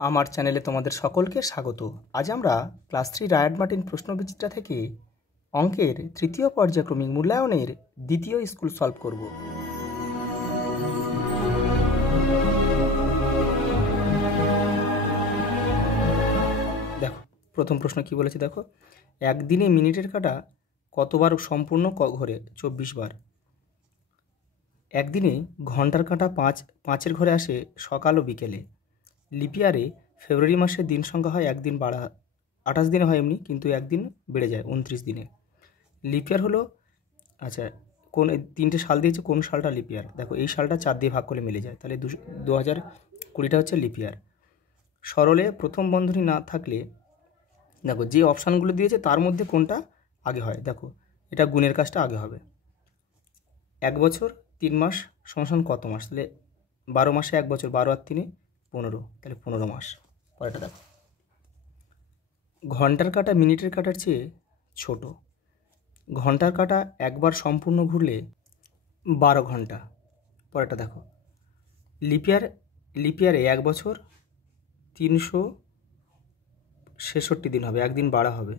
আমার চ্যানেলে তোমাদের সকলকে স্বাগত। আজ আমরা ক্লাস 3 রায়াড মার্টিন প্রশ্নবিচিত্রা থেকে অঙ্কের তৃতীয় পর্যায়ক্রমিক মূল্যায়নের দ্বিতীয় স্কুল সলভ করব। দেখো প্রথম প্রশ্ন কি বলেছে, দেখো একদিনে মিনিটের কাঁটা কতবার সম্পূর্ণ ঘোরে? 24 বার। একদিনে ঘন্টার কাঁটা পাঁচের ঘরে আসে সকাল ও বিকেলে। লিপিয়ারে ফেব্রুয়ারি মাসের দিন সংখ্যা হয় একদিন বাড়া 28 দিনে হয় এমনি, কিন্তু একদিন বেড়ে যায় 29 দিনে। লিপিয়ার হলো, আচ্ছা কোন তিনটে সাল দিয়েছে, কোন সালটা লিপিয়ার? দেখো এই সালটা 4 দিয়ে ভাগ করলে মিলে যায়, তাহলে 2020টা হচ্ছে লিপিয়ার। সরলে প্রথম বন্ধনী না থাকলে দেখো যে অপশানগুলো দিয়েছে তার মধ্যে কোনটা আগে হয়। দেখো এটা গুণের কাজটা আগে হবে। 1 বছর 3 মাস সমান কত মাস? তাহলে 12 মাসে 1 বছর, 12 আর 3 15, তাহলে 15 মাস। পরেরটা দেখো, ঘন্টার কাঁটা মিনিটের কাঁটার চেয়ে ছোট। ঘন্টার কাঁটা একবার সম্পূর্ণ ঘুরলে 12 ঘন্টা। পরেরটা দেখো, লিপিয়ারে 1 বছর 366 দিন হবে, একদিন বাড়া হবে।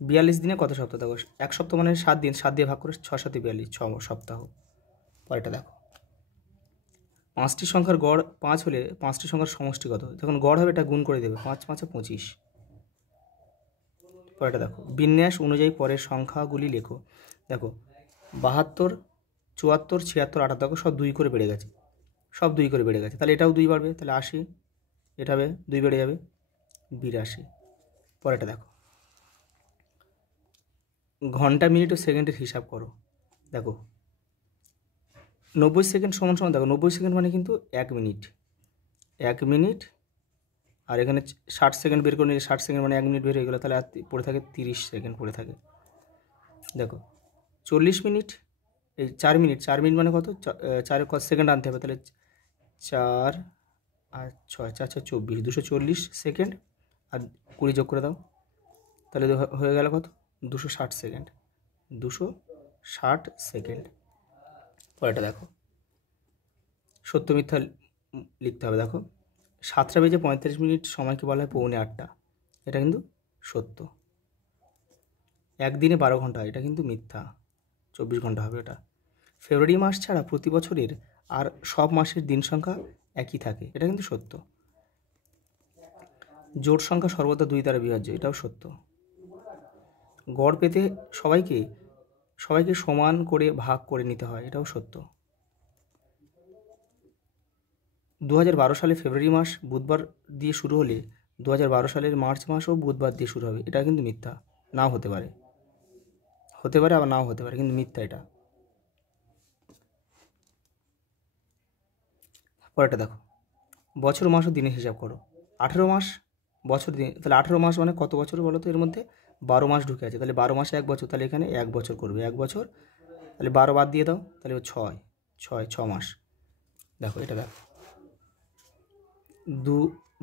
42 দিনে কত সপ্তাহ? দেখো 1 সপ্তাহ মানে 7 দিন, 7 দিয়ে ভাগ করে 6 7 42, 6 সপ্তাহ। পরেরটা দেখো, 5টি সংখ্যার গড় 5 হলে 5টি সংখ্যার সমষ্টি কত? যখন গড় হবে এটা গুণ করে দেবে, 5 5 25। পরেরটা দেখো, বিন্যাস অনুযায়ী পরের সংখ্যাগুলি লেখো। দেখো 72 74 76 78, দেখো সব 2 করে বেড়ে গেছে, সব 2 করে বেড়ে গেছে, তাহলে এটাও 2 বাড়বে, তাহলে 80। এটা হবে 2 বেড়ে যাবে 82। পরেরটা দেখো, ঘন্টা মিনিট ও সেকেন্ডের হিসাব করো। দেখো 90 সেকেন্ড সমান সমান, দেখো 90 সেকেন্ড মানে কিন্তু 1 মিনিট, 1 মিনিট, আর এখানে 60 সেকেন্ড বের করে নিলে 60 সেকেন্ড মানে 1 মিনিট বের হয়ে গেলো, তাহলে আর পড়ে থাকে 30 সেকেন্ড পড়ে থাকে। দেখো 40 মিনিট, এই 4 মিনিট, 4 মিনিট মানে কত? 4 কত সেকেন্ড আনতে হবে, তাহলে 4 আর 6 4 4 24, 240 সেকেন্ড, আর 20 যোগ করে দাও, তাহলে হয়ে গেল কত? 260 সেকেন্ড, 260 সেকেন্ড। পরেরটা দেখো, সত্য মিথ্যা লিখতে হবে। দেখো 7টা বেজে 45 মিনিট সময়কে বলা হয় 7:45, এটা কিন্তু সত্য। একদিনে 12 ঘন্টা, এটা কিন্তু মিথ্যা, 24 ঘন্টা হবে এটা। ফেব্রুয়ারি মাস ছাড়া প্রতি বছরের আর সব মাসের দিন সংখ্যা একই থাকে, এটা কিন্তু সত্য। জোড় সংখ্যা সর্বদা 2 দ্বারা বিভাজ্য, এটাও সত্য। গড় পেতে সবাইকে সমান করে ভাগ করে নিতে হয়, এটাও সত্য। 2012 সালে ফেব্রুয়ারি মাস বুধবার দিয়ে শুরু হলে 2012 সালের মার্চ মাসও বুধবার দিয়ে শুরু হবে, এটা কিন্তু মিথ্যা। নাও হতে পারে, হতে পারে আবার নাও হতে পারে, কিন্তু মিথ্যা এটা। পরেরটা দেখো, বছর মাস ও দিনের হিসাব করো। 18 মাস বছর দিন, তাহলে 18 মাস মানে কত বছর বলো তো? এর মধ্যে 12 মাস ঢুকে আছে, তাহলে 12 মাসে 1 বছর, তাহলে এখানে 1 বছর করবে, 1 বছর, তাহলে 12 বাদ দিয়ে দাও, তাহলে 6 মাস। দেখো এটা দেখো,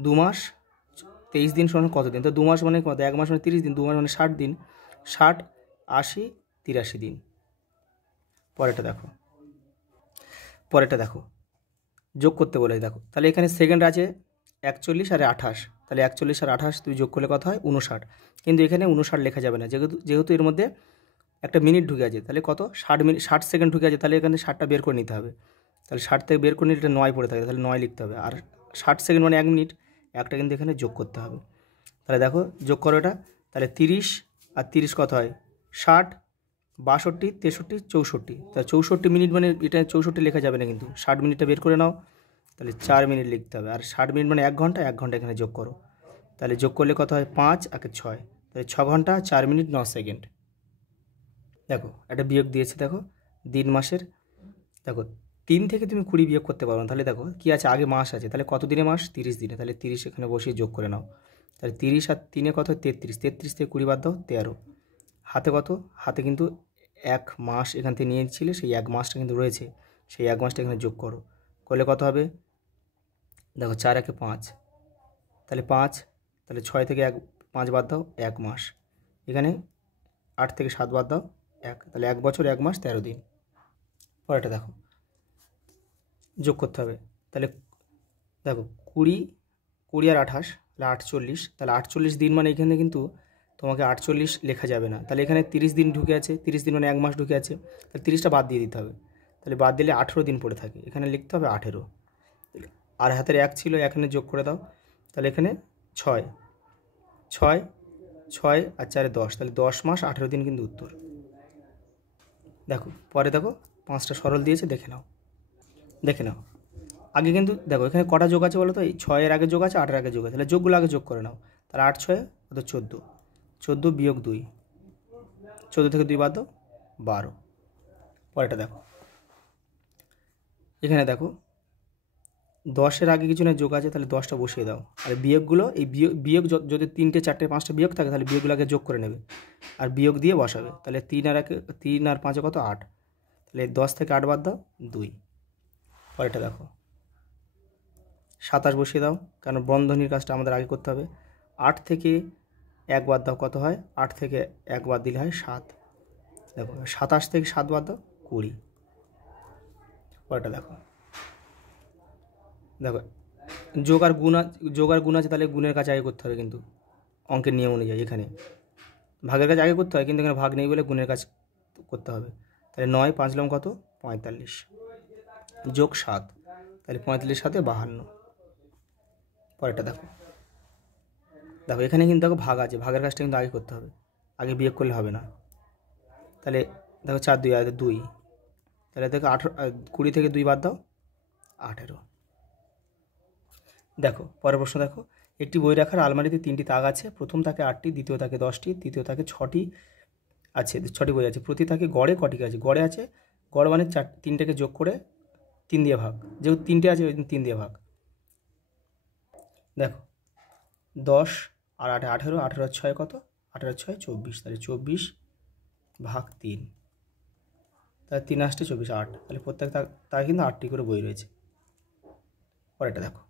2 মাস 23 দিন সমান কত দিন? তো 2 মাস মানে কত? 1 মাস মানে 30 দিন, 2 মাস মানে 60 দিন, 60 80 83 দিন। পরেরটা দেখো, যোগ করতে বলে। দেখো তাহলে এখানে সেকেন্ড আছে 41 আর 28, তাহলে 41 আর 28 তুই যোগ করলে কত হয়? 59। কিন্তু এখানে 59 লেখা যাবে না, যেহেতু এর মধ্যে একটা মিনিট ঢুকে আছে, তাহলে কত? 60 মিনিট, 60 সেকেন্ড ঢুকে আছে, তাহলে এখানে 60টা বের করে নিতে হবে, তাহলে 60 থেকে বের করে নিলে এটা 9 পড়ে থাকে, তাহলে 9 লিখতে হবে। আর 60 সেকেন্ড মানে 1 মিনিট, একটা কিন্তু এখানে যোগ করতে হবে। তাহলে দেখো যোগ করো এটা, তাহলে 30 আর 30 কত হয়? 60 62 63 64, তাহলে 64 মিনিট মানে এটা 64 লেখা যাবে না, কিন্তু 60 মিনিটটা বের করে নাও, তাহলে 4 মিনিট লিখতে হবে। আর 60 মিনিট মানে 1 ঘন্টা, 1 ঘন্টা এখানে যোগ করো, তাহলে যোগ করলে কত হয়? 5 আর 6, তাহলে 6 ঘন্টা 4 মিনিট 9 সেকেন্ড। দেখো একটা বিয়োগ দিয়েছে, দেখো দিন মাসের, দেখো 3 থেকে তুমি 20 বিয়োগ করতে পারো না, তাহলে দেখো কি আছে? আগে মাস আছে, তাহলে কত দিনে মাস? 30 দিনে, তাহলে 30 এখানে বসিয়ে যোগ করে নাও, তাহলে 30 আর 3 কত হয়? 33, 33 থেকে 20 বাদ দাও 13। হাতে কত? হাতে কিন্তু 1 মাস এখান থেকে নিয়েছিলে, সেই 1 মাসটা কিন্তু রয়েছে, সেই 1 মাসটা এখানে যোগ করো, করলে কত হবে? দেখো 4 একে 5, তাহলে 5, তাহলে 6 থেকে 5 বাদ দাও 1 মাস, এখানে 8 থেকে 7 বাদ দাও 1, তাহলে 1 বছর 1 মাস 13 দিন। পরেরটা দেখো, যোগ করতে হবে, তাহলে দেখো 20 20 আর 28 তাহলে 48, তাহলে 48 দিন মানে এখানে কিন্তু তোমাকে 48 লেখা যাবে না, তাহলে এখানে 30 দিন ঢুকে আছে, 30 দিন মানে 1 মাস ঢুকে আছে, তাহলে 30টা বাদ দিয়ে দিতে হবে, তাহলে বাদ দিলে 18 দিন পড়ে থাকে, এখানে লিখতে হবে 18। আর হাতের 1 ছিল, এখানে যোগ করে দাও, তাহলে এখানে 6 6 6 আর 4 10, তাহলে 10 মাস 18 দিন কিন্তু উত্তর। দেখো পরে দেখো 5টা সরল দিয়েছে, দেখে নাও। আগে কিন্তু দেখো এখানে কটা যোগ আছে বলো তো, এই 6-এর আগে যোগ আছে, 8-এর আগে যোগ আছে, তাহলে যোগগুলো আগে যোগ করে নাও। তাহলে 8 6 কত 14, 14 বিয়োগ 2, 14 থেকে 2 বাদ দাও 12। পরেরটা দেখো, এখানে দেখো 10-এর আগে কিছু না যোগ আছে, তাহলে 10টা বসিয়ে দাও। আর বিয়োগগুলো, এই বিয়োগ যদি 3টে 4টে 5টা বিয়োগ থাকে, তাহলে বিয়োগগুলো আগে যোগ করে নেবে আর বিয়োগ দিয়ে বসাবে। তাহলে 3 আর 5 কত 8, তাহলে 10 থেকে 8 বাদ দাও 2। পরেরটা দেখো 27 বসিয়ে দাও, কারণ বন্ধনীর কাজটা আমাদের আগে করতে হবে। 8 থেকে 1 বাদ দাও, কত হয় 8 থেকে 1 বাদ দিলে হয় 7। দেখো 27 থেকে 7 বাদ দাও 20। পরেরটা দেখো যোগ আর গুণ আছে, তাহলে গুণের কাজ আগে করতে হবে, কিন্তু অঙ্কের নিয়ম অনুযায়ী এখানে ভাগের কাজ আগে করতে হয়, কিন্তু এখানে ভাগ নেই বলে গুণের কাজ করতে হবে। তাহলে 9 5 লং কত 45 যোগ 7, তাহলে 45 সাথে 52। পরেরটা দেখো এখানে কিন্তু দেখো ভাগ আছে, ভাগের কাজটা কিন্তু আগে করতে হবে, আগে বিয়োগ করলে হবে না। তাহলে দেখো 4 2 আর 2, তাহলে দেখো 20 থেকে 2 বাদ দাও 18। দেখো পরের প্রশ্ন দেখো, একটি বই রাখার আলমারিতে 3টি তাক আছে, প্রথম তাকে 8টি, দ্বিতীয় তাকে 10টি, তৃতীয় তাকে 6টি আছে, 6টি বই আছে। প্রতি তাকে গড়ে কটি আছে? গড়ে আছে, গড় মানে 3টাকে যোগ করে 3 দিয়ে ভাগ, যেহেতু 3টে আছে ওই 3 দিয়ে ভাগ। দেখো 10 আর 8 18, 18 আর 6 কত 18 আর 6 24, তাহলে 24 ভাগ 3, তাহলে 3 আসতে 24 8, তাহলে প্রত্যেক তার কিন্তু 8টি করে বই রয়েছে। পরেরটা দেখো,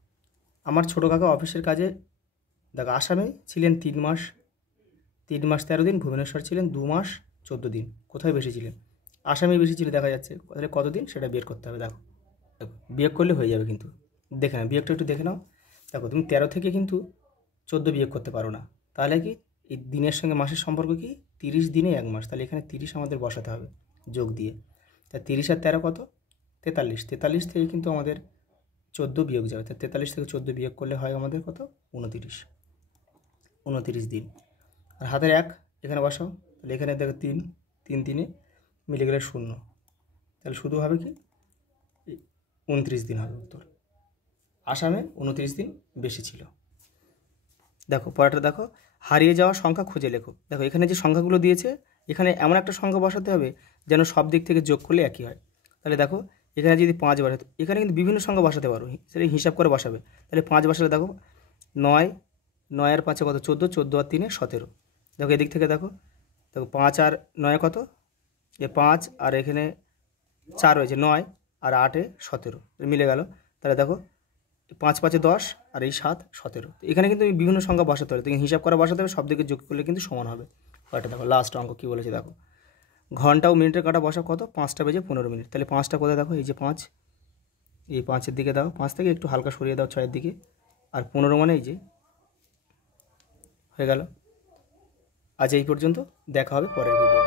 আমার ছোটো কাকা অফিসের কাজে দেখো আসামে ছিলেন 3 মাস 13 দিন, ভুবনেশ্বর ছিলেন 2 মাস 14 দিন, কোথায় বেশি ছিলেন? আসামে বেশি ছিল দেখা যাচ্ছে, তাহলে কতদিন সেটা বের করতে হবে। দেখো বিয়োগ করলে হয়ে যাবে, কিন্তু দেখে নাও বিয়োগটা একটু দেখে নাও। দেখো তুমি 13 থেকে কিন্তু 14 বিয়োগ করতে পারো না, তাহলে কি এই দিনের সঙ্গে মাসের সম্পর্ক কি 30 দিনে 1 মাস, তাহলে এখানে 30 আমাদের বসাতে হবে যোগ দিয়ে। তা 30 আর 13 কত 43, 43 থেকে কিন্তু আমাদের 14 বিয়োগ যাবে, তা 43 থেকে 14 বিয়োগ করলে হয় আমাদের কত 29 দিন। আর হাতের 1 এখানে বসাও, তাহলে এখানে দেখো 3 3 3 মিলে গেলে 0, তাহলে শুধু হবে কি 29 দিন হবে উত্তর। আসামে 29 দিন বেশি ছিল। দেখো পরেরটা দেখো, হারিয়ে যাওয়া সংখ্যা খুঁজে লেখো। দেখো এখানে যে সংখ্যাগুলো দিয়েছে, এখানে এমন একটা সংখ্যা বসাতে হবে যেন সব দিক থেকে যোগ করলে একই হয়। তাহলে দেখো এখানে যদি 5 বসাতে, এখানে কিন্তু বিভিন্ন সংখ্যা বসাতে পারো, সেটা হিসাব করে বসাবে। তাহলে 5 বসালে দেখো 9 9 আর 5 কত 14, 14 আর 3 17। দেখো এদিক থেকে দেখো 5 আর 9 কত 5, আর এখানে 4 রয়েছে 9 আর 8 17 মিলে গেল। তাহলে দেখো 5 5 10 আর এই 7 17, এখানে কিন্তু বিভিন্ন সংখ্যা বসাতে হবে, হিসাব করা বসাতে হবে, সব দিকে যোগ করলে কিন্তু সমান হবে। ওটা দেখো লাস্ট অঙ্ক কী বলেছে দেখো, ঘন্টা ও মিনিটের কাটা বসা কত 5টা বেজে 15 মিনিট। তাহলে 5টা কোথায় দেখো, এই যে 5, এই 5-এর দিকে দাও, 5 থেকে একটু হালকা সরিয়ে দাও 6-এর দিকে, আর 15 মানে এই যে হয়ে গেল। আজ এই পর্যন্ত, দেখা হবে পরের ভিডিও।